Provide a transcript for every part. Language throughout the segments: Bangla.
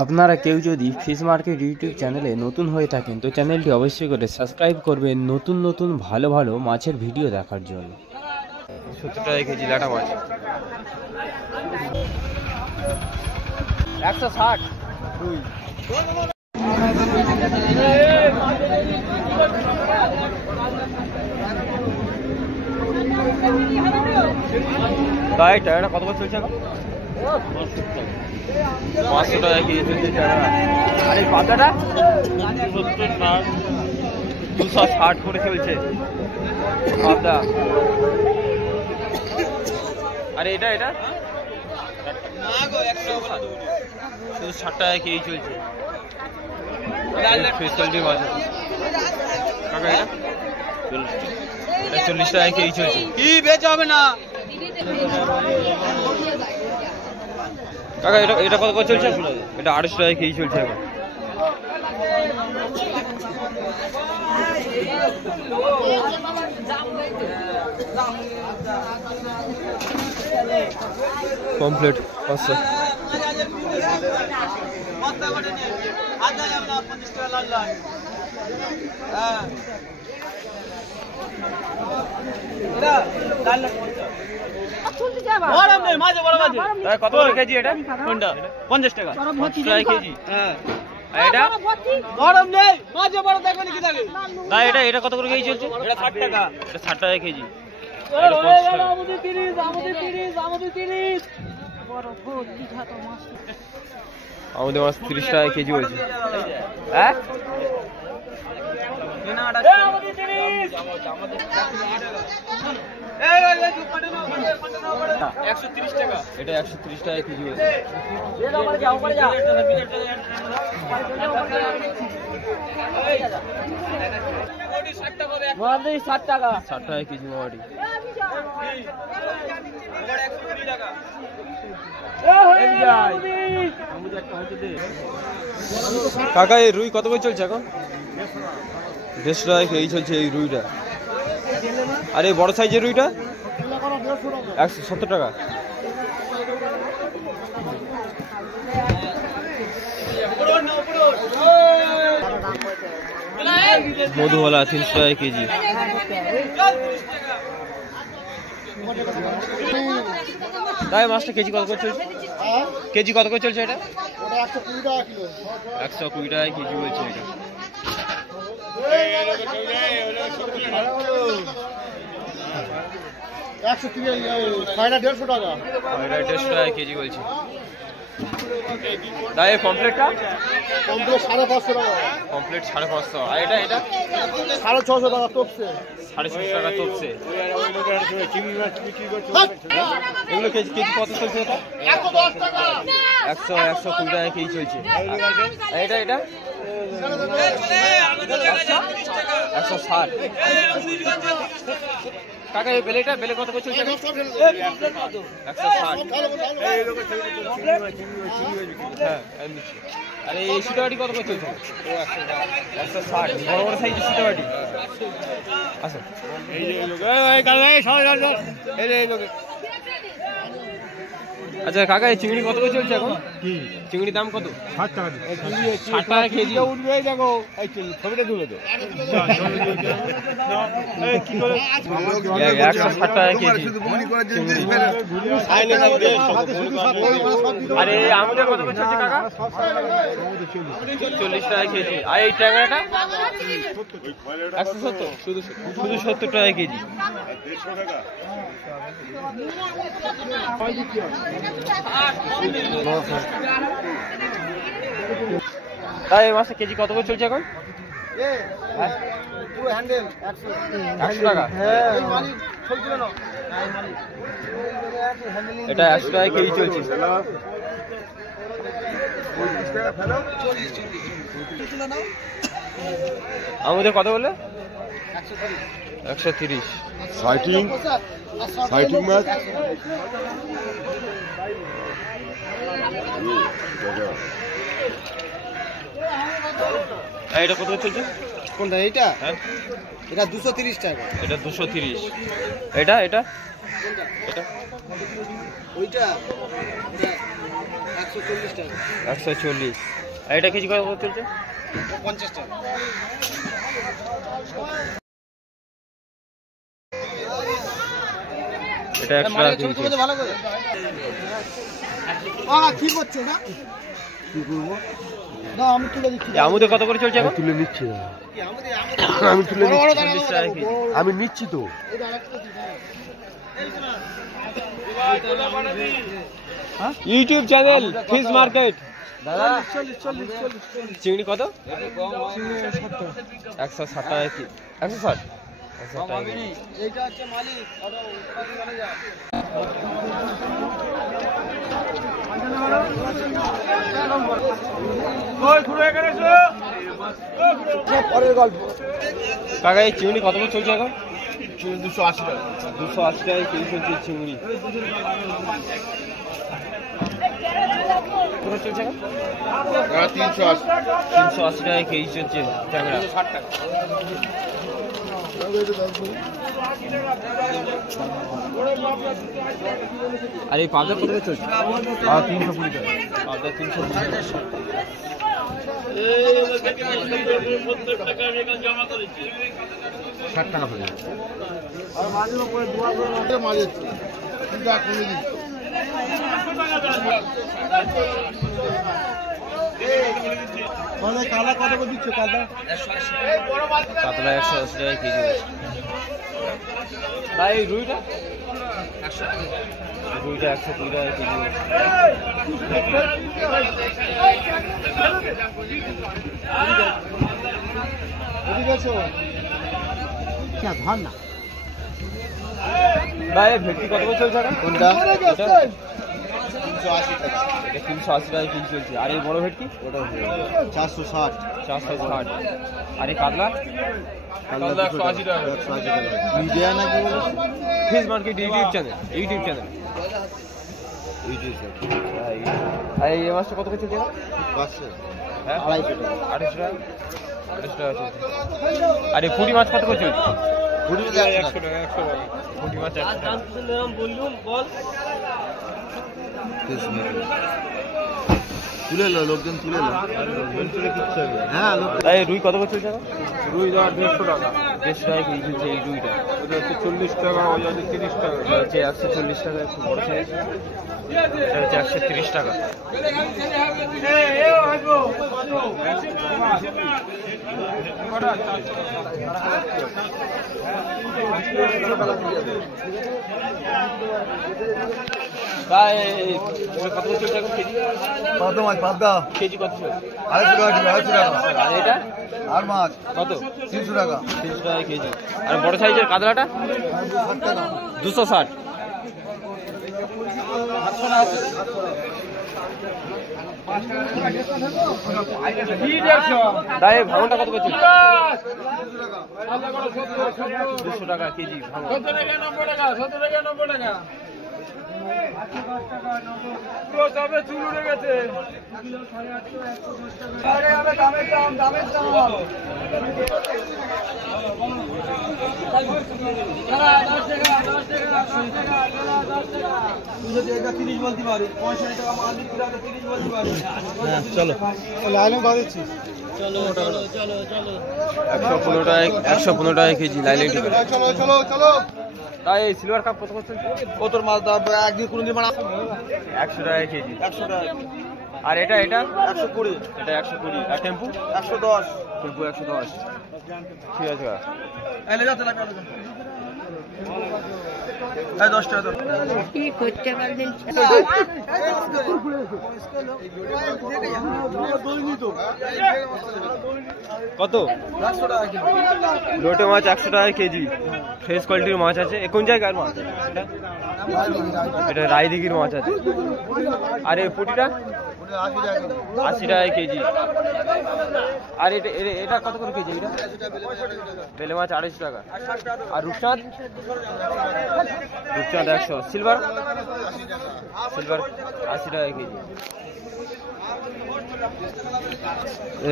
আপনারা কেউ যদি ফিশ মার্কেট ইউটিউব চ্যানেলে নতুন হয়ে থাকেন তো চ্যানেলটি অবশ্যই করে সাবস্ক্রাইব করবেন নতুন নতুন ভালো ভালো মাছের ভিডিও দেখার জন্য। 70 টাকা কেজি লাটা মাছ, 160। তাই টাকা কত করে চলছে? 500 টাকা কেজি চলছে টাকা। আর এই পাতাটা 260 করে চলছে পাতা। আরে এটা এটা 60 টাকা কেজি চলছে। ফ্রেশ কোয়ালিটি মাছ কাকা, এটা 40 টাকা কেজি চলছে। কি বেচা হবে না কাকা? এটা এটা কত করে চলছে? এটা 250 টাকা কেজি চলছে এখন। কমপ্লিট 500। কত করে কেজি এটা? 50 টাকা কেজি। এটা গরম নেই, মাঝে বড় দেখবেন কি থাকে না। এটা এটা কত করে কেজি চলছে? এটা 60 টাকা। এটা 60 টাকা কেজি। আমাদের 30, আমাদের 30, আমাদের 30 বড় বহুত বিঘাত মাছ। আমাদের মাছ 30 টাকা কেজি হয়েছে। হ্যাঁ আমাদের 30, আমাদের 130 টাকা। এটা 130 টাকা কেজি হয়েছে। মোটামুটি 60 টাকা। 60 টাকা কেজি মোটামুটি। কাকা এই রুই কত করে চলছে এখন? 150 টাকা কেজি চলছে এই রুইটা। আর এই বড় সাইজের রুইটা 170 টাকা। মধুবালা 300 টাকা কেজি। তাই মাছটা কেজি কত করে চলছে? কেজি কত করে চলছে এটা? 120 টাকা কেজি বলছে এটা। খয়রা 150 টাকা। খয়রা 150 টাকা কেজি বলছে। তাই কমপ্লিটটা কমপ্লিট 550 টাকা। কমপ্লিট 550। আর এটা এটা 650 টাকা তপছে। 650 টাকা তপছে। এগুলো কেজি কেজি কত চলছে এটা? 110 টাকা। 120 টাকা কেজি চলছে। এটা এটা 160। কাকা এই বেলেটা বেলে কত করে চলছে? 160। হ্যাঁ আরে এই সিটাবাটি কত করে চলছে? 160। বড় বড় সাইজের সিটাবাটি। আচ্ছা আচ্ছা কাকা এই চিংড়ি কত করে চলছে এখন? চিংড়ির দাম কত? 60 টাকা। 60 টাকা কেজি। উঠবে দেখো এই ছবিটা তুলে দে। কি করে 160 টাকা কেজি। আরে আমাদের কত করে চলছে কাকা? 40 টাকা কেজি। আর এই ট্যাংরাটা 170। শুধু 70 টাকা কেজি। তাই এই মাছটা কেজি কত করে চলছে এখন? 100 টাকা। এটা 100 টাকা কেজি চলছে। আমাদের কত বলে? 130। ফাইটিং মাছ। এটা কত চলছে? কোনটা এইটা? হ্যাঁ এটা 230 টাকা। এটা 230। এটা এটা এটা ওইটা 140 টাকা। 140। আর এটা কেজি কত চলছে? 50 টাকা। এটা 100 টাকা কেজি। ভালো করে কি করছে না? কি করব? না আমি তুলে দিচ্ছি। আমুদে কত করে চলছে এখন? তুলে নিচ্ছি না আমি আমি তুলে নিচ্ছি 40 টাকা কেজি। আমি নিচ্ছি তো ইউটিউব চ্যানেল ফিশ মার্কেট। দাদা 40 চিংড়ি কত? 160 টাকা কি? 160? 160 টাকা কেজি। এইটা হচ্ছে মালিক পরের গল্প। কাকা এই চিংড়ি কত করে চলছে এখন? 280 টাকা 280 টাকা কেজি চলছে চিংড়ি। কত চলছে এখন? 380 380 টাকা কেজি চলছে ট্যাংরা। আর এই পাবদা কত করে চলছে? 320 টাকা পাবদা 320 টাকা। 60 টাকা পড়ে যাবে আর মাঝে উপরে দুয়া করে মাঝে কিন্তু আর কমে দিই। মানে কালা কত করে দিচ্ছে কালা? কাতলা 180 টাকা কেজি। তাই এই রুইটা? রুইটা 120 টাকা কেজি। ঠিক আছে क्या धान ना ভাই ভেটকি কত করে চলছে এখন? কোনটা? এটা 380 টাকা। এটা 380 টাকা কেজি চলছে। আর এই বড় ভেটকি? ওটা 460। 460। আর এই কাতলা? কালা 180 টাকা। 180 টাকা। মিডিয়া না কি বলে? Fish market YouTube channel. YouTube channel. আর এই মাছটা কত করে চলছে এখন? 500। হ্যাঁ 250 টাকা। 250 টাকা। 250 টাকা চলছে। আর এই পুঁটি মাছ কত করে চলছে? পুরি 100 টাকা। পুঁটি মাছ 100 টাকা। তুলে লো লোকজন তুলে লো। হ্যাঁ লোক তাই রুই কত করে চলছে এখন? রুই 150 টাকা 150 টাকা কেজি চলছে এই রুইটা। এটা হচ্ছে 40 টাকা ওই হচ্ছে 30 টাকা এটা হচ্ছে 140 টাকা, একটু বড় সাইজ। এটা হচ্ছে 130 টাকা। তাই কত করে চলছে এখন কেজি? কত মাছ পাবদা? কেজি কত চলছে? 250 টাকা, 250 টাকা। আর এটা আর মাছ কত? 300 টাকা। 300 টাকা কেজি। আর বড় সাইজের কাতলাটা? 60 টাকা। 260। তাই ভাঙনটা কত করে চলছে? 200 টাকা কেজি ভাঙন। 90 টাকা 90 টাকা পুরো সবে চুল উড়ে গেছে আরে আমি দামের দাম চলো লাইনে বাঁধেছি। 115 টাকা কেজি লাইলে ঠিক আছে। চলো চলো চলো। তাই এই সিলভার কাপ কত করে চলছে? কত মাছ দাম একদিন কোনদিন মাছ 100 টাকা কেজি। 100 টাকা। আর এটা 120। এটা 120। আর টেম্পু? 110। টেম্পু 110। ঠিক আছে। এলে যাতে লাগবে এই 10 টাকা দাও। কি করতে পারবেন? কত? 100 টাকা কিলো। লোটে মাছ 100 টাকা কেজি। ফ্রেশ কোয়ালিটির মাছ আছে। কোন জায়গার মাছ এটা? এটা রায়দিঘির মাছ আছে। আর এই পুঁটিটা 80 টাকা কেজি। আর এটা এটা কত করে কেজি? এটা বেলে মাছ 250 টাকা। আর রূপচাঁদ? রূপচাঁদ 100। সিলভার? সিলভার 80 টাকা কেজি।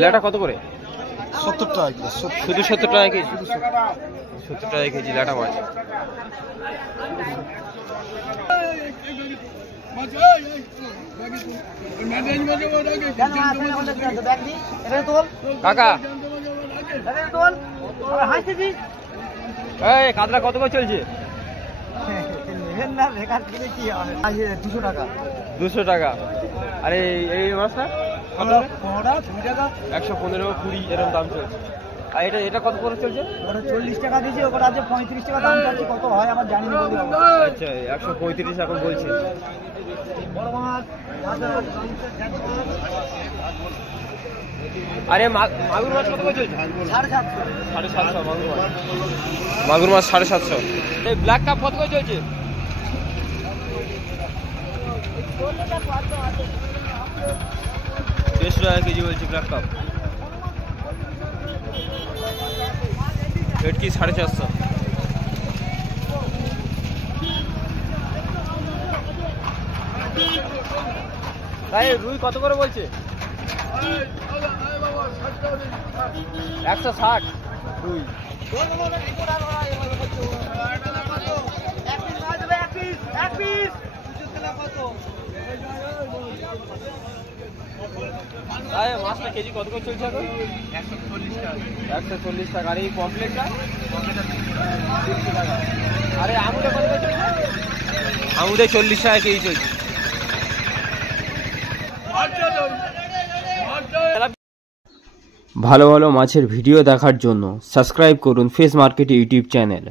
ল্যাটা কত করে? 70 টাকা কিলো। শুধু 70 টাকা কেজি? 70 টাকা কেজি ল্যাটা মাছ। কাকা এই কাতলা কত করে চলছে? 200 টাকা। আরে এই মাছটা 115 20 এরকম দাম চলছে। আর এটা কত করে চলছে? 40 টাকা দিয়েছি, ওটা আছে 35 টাকা দাম চাচ্ছি, কত হয় আমার জানি না। আচ্ছা 135 এখন বলছে। বড় মাছ আরে মাগুর মাছ কত করে চলছে? 750 মাগুর মাছ 750। এই ব্ল্যাক কাপ কত করে চলছে? 150 টাকা কেজি বলছে ব্ল্যাক কাপ। ভেটকি 450। তাই রুই কত করে বলছে? 160 রুই। মাছটা কেজি কত করে চলছে এখন? 140 টাকা। আর এই পমফ্লেটটা? 50 টাকা। আরে আমুদে কত করে চলছে? আমুদে 40 টাকা কেজি চলছে। ভালো ভালো মাছের ভিডিও দেখার জন্য সাবস্ক্রাইব করুন ফিশ মার্কেট ইউটিউব চ্যানেল।